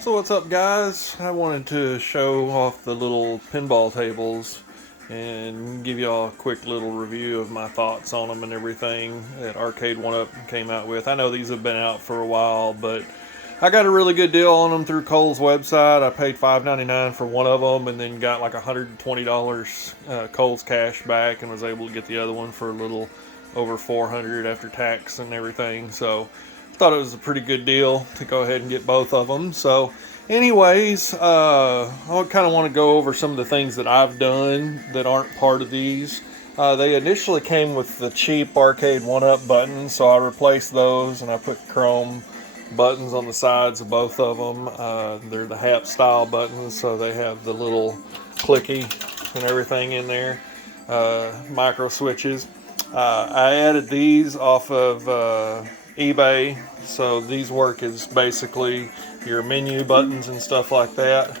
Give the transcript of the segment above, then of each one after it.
So what's up, guys? I wanted to show off the little pinball tables and give y'all a quick little review of my thoughts on them and everything that Arcade 1UP came out with. I know these have been out for a while, but I got a really good deal on them through Kohl's website. I paid $5.99 for one of them and then got like $120 Kohl's cash back and was able to get the other one for a little over $400 after tax and everything. So thought it was a pretty good deal to go ahead and get both of them. So anyways, I kind of want to go over some of the things that I've done that aren't part of these. They initially came with the cheap Arcade 1UP buttons, so I replaced those and I put chrome buttons on the sides of both of them. They're the HAP style buttons, so they have the little clicky and everything in there, micro switches. I added these off of eBay, so these work as basically your menu buttons and stuff like that,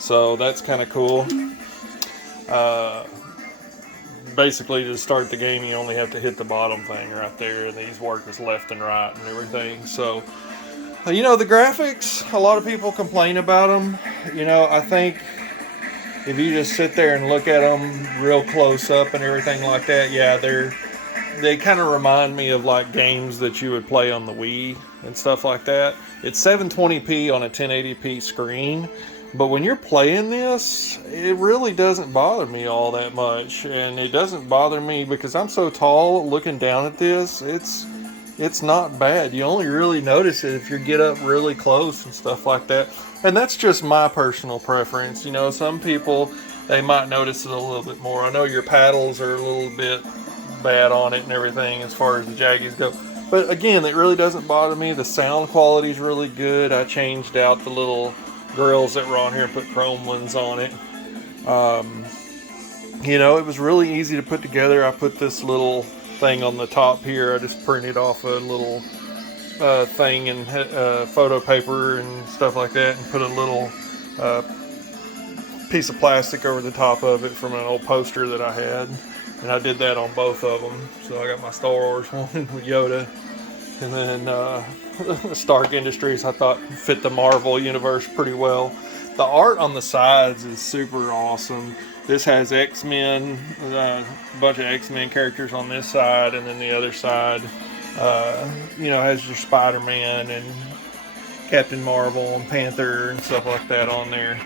so that's kind of cool. Basically, to start the game you only have to hit the bottom thing right there, and these work as left and right and everything. So the graphics, a lot of people complain about them. I think if you just sit there and look at them real close up and everything like that, yeah, they kind of remind me of like games that you would play on the Wii and stuff like that. It's 720p on a 1080p screen, but when you're playing this, it really doesn't bother me all that much. And it doesn't bother me because I'm so tall. Looking down at this, it's not bad. You only really notice it if you get up really close and stuff like that. And that's just my personal preference. Some people, they might notice it a little bit more. I know your paddles are a little bit bad on it and everything as far as the jaggies go, but again, it really doesn't bother me. The sound quality is really good. I changed out the little grills that were on here and put chrome ones on it. It was really easy to put together. I put this little thing on the top here. I just printed off a little thing and photo paper and stuff like that, and put a little piece of plastic over the top of it from an old poster that I had. And I did that on both of them. So I got my Star Wars one with Yoda. And then Stark Industries, I thought fit the Marvel universe pretty well. The art on the sides is super awesome. This has X-Men, a bunch of X-Men characters on this side. And then the other side, has your Spider-Man and Captain Marvel and Panther and stuff like that on there.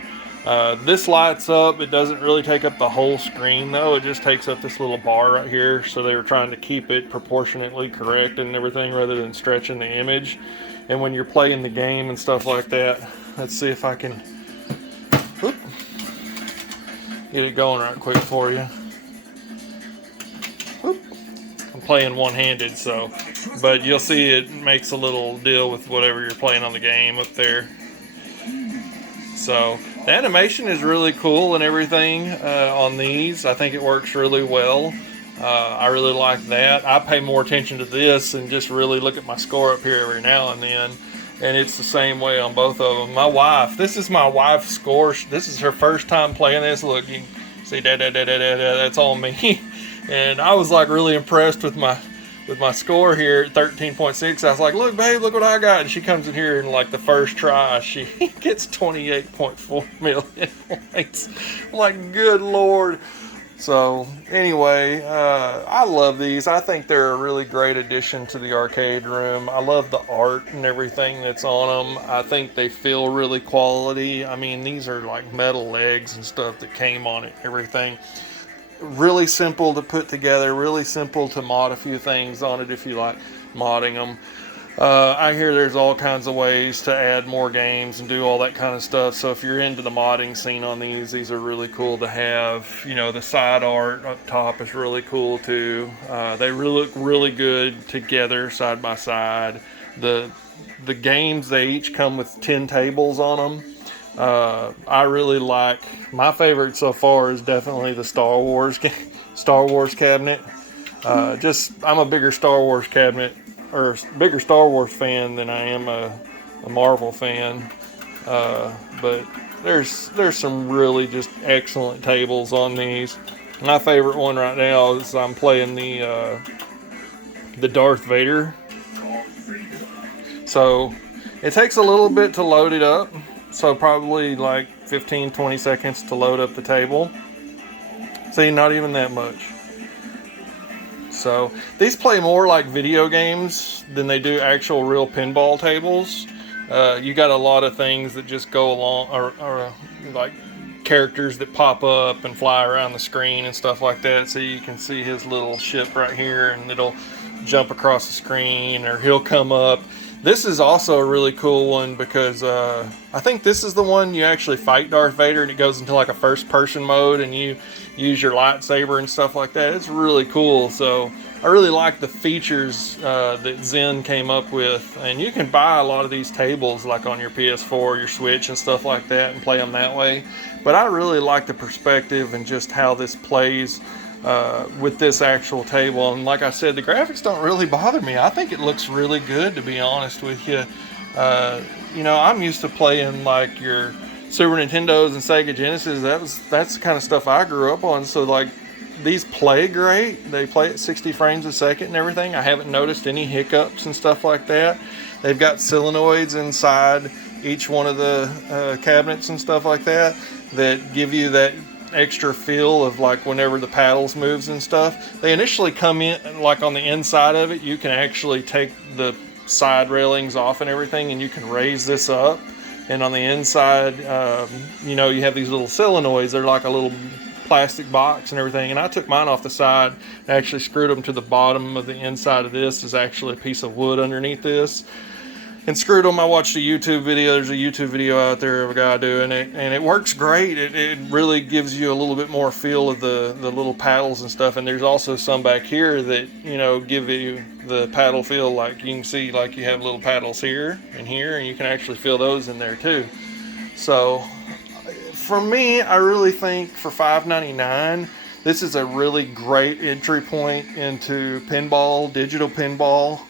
This lights up. It doesn't really take up the whole screen though. It just takes up this little bar right here. So they were trying to keep it proportionately correct and everything rather than stretching the image. And when you're playing the game and stuff like that, let's see if I can get it going right quick for you. I'm playing one-handed, but you'll see it makes a little deal with whatever you're playing on the game up there. So the animation is really cool and everything on these. I think it works really well. I really like that. I pay more attention to this and just really look at my score up here every now and then. And it's the same way on both of them. My wife, this is my wife's score. This is her first time playing this. Look, you can see that's on me. And I was like really impressed with my score here at 13.6. I was like, look, babe, look what I got. And she comes in here and like the first try, she gets 28.4 million points. I'm like, good Lord. So anyway, I love these. I think they're a really great addition to the arcade room. I love the art and everything that's on them. I think they feel really quality. I mean, these are like metal legs and stuff that came on it, everything. Really simple to put together, really simple to mod a few things on it if you like modding them. I hear there's all kinds of ways to add more games and do all that kind of stuff. So if you're into the modding scene on these are really cool to have. The side art up top is really cool too. They really look really good together side by side. The games, they each come with 10 tables on them. I really like, my favorite so far is definitely the Star Wars cabinet. I'm a bigger Star Wars bigger Star Wars fan than I am a Marvel fan. But there's some really just excellent tables on these. My favorite one right now is I'm playing the Darth Vader. So it takes a little bit to load it up. So probably like 15-20 seconds to load up the table. See, not even that much. So these play more like video games than they do actual real pinball tables. You got a lot of things that just go along, or like characters that pop up and fly around the screen and stuff like that. So you can see his little ship right here, and it'll jump across the screen, or he'll come up. This is also a really cool one because I think this is the one you actually fight Darth Vader, and it goes into like a first-person mode, and you use your lightsaber and stuff like that. It's really cool. So I really like the features that Zen came up with, and you can buy a lot of these tables like on your PS4, your Switch, and stuff like that, and play them that way. But I really like the perspective and just how this plays with this actual table. And like I said, the graphics don't really bother me. I think it looks really good, to be honest with you. You know, I'm used to playing like your Super Nintendos and Sega Genesis. That's the kind of stuff I grew up on. So like, these play great. They play at 60 frames a second and everything. I haven't noticed any hiccups and stuff like that. They've got solenoids inside each one of the cabinets and stuff like that give you that extra feel of like whenever the paddles moves and stuff. They initially come in like on the inside of it. You can actually take the side railings off and everything, and you can raise this up. And on the inside, you know, you have these little solenoids. They're like a little plastic box and everything. And I took mine off the side and actually screwed them to the bottom of the inside of this. Is actually a piece of wood underneath this. And screwed them. I watched a YouTube video. There's a YouTube video out there of a guy doing it, and it works great. It really gives you a little bit more feel of the little paddles and stuff. And there's also some back here that, you know, give you the paddle feel. Like you can see, like you have little paddles here and here, and you can actually feel those in there too. So for me, I really think for $5.99, this is a really great entry point into pinball, digital pinball.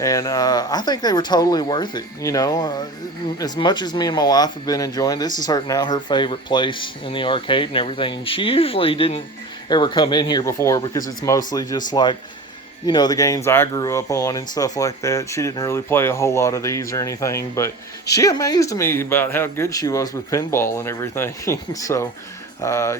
And I think they were totally worth it. You know, as much as me and my wife have been enjoying, this is now her favorite place in the arcade and everything. And she usually didn't ever come in here before because it's mostly just like, you know, the games I grew up on and stuff like that. She didn't really play a whole lot of these or anything, but she amazed me about how good she was with pinball and everything. So,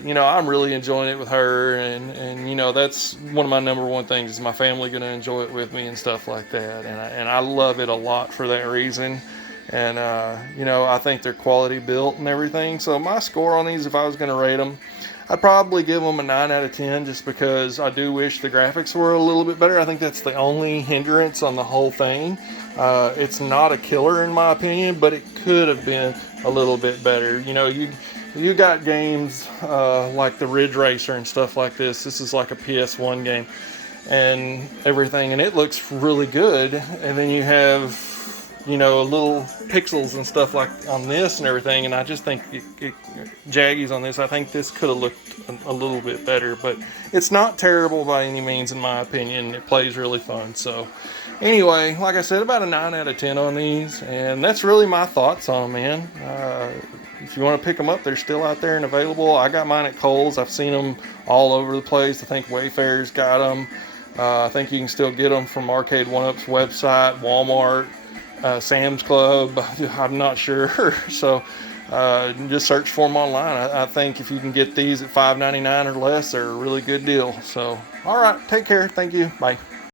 you know, I'm really enjoying it with her, and you know, that's one of my number one things, is my family going to enjoy it with me and stuff like that. And I love it a lot for that reason. And, you know, I think they're quality built and everything. So my score on these, if I was going to rate them, I'd probably give them a 9 out of 10, just because I do wish the graphics were a little bit better. I think that's the only hindrance on the whole thing. It's not a killer in my opinion, but it could have been a little bit better. You know, you got games like the Ridge Racer and stuff like this. This is like a PS1 game and everything, and it looks really good. And then you have, you know, little pixels and stuff like on this and everything, and I just think jaggies on this. I think this could have looked a little bit better, but it's not terrible by any means in my opinion. It plays really fun. So anyway, like I said, about a 9 out of 10 on these, and that's really my thoughts on them, man. If you want to pick them up, they're still out there and available. I got mine at Kohl's. I've seen them all over the place. I think Wayfair's got them. I think you can still get them from Arcade 1-Up's website, Walmart, Sam's Club. I'm not sure. So just search for them online. I think if you can get these at $5.99 or less, they're a really good deal. So, all right, take care. Thank you. Bye.